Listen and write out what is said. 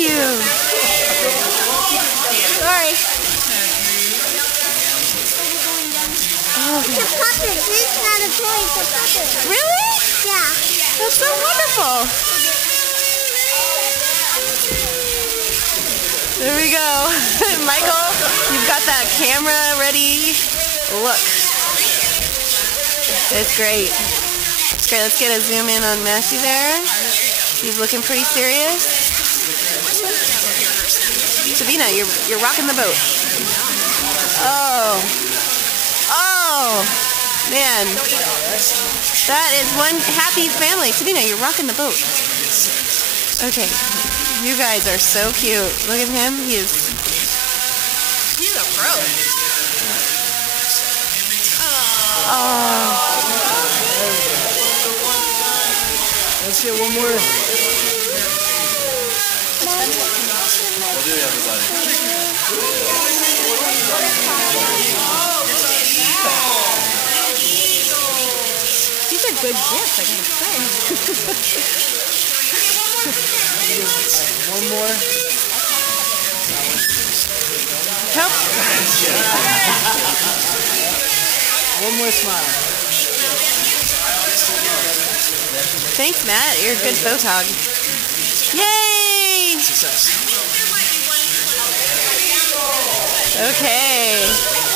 you. Sorry. Oh. It's a puppet. It's not a toy. It's a puppet. Really? Yeah. That's so wonderful. There we go. Michael, you've got that camera ready. Look. It's great. It's great. Let's get a zoom in on Matthew there. He's looking pretty serious. Sabina, you're rocking the boat. Oh. Oh. Man. That is one happy family. Sabina, you're rocking the boat. Okay. You guys are so cute. Look at him. He's a pro. Oh. Let's get one more. We'll do it, everybody. These are good gifts, I gotta say. One more. Help. One more smile. Thanks, Matt. You're a good photog. Yay! Success. Okay.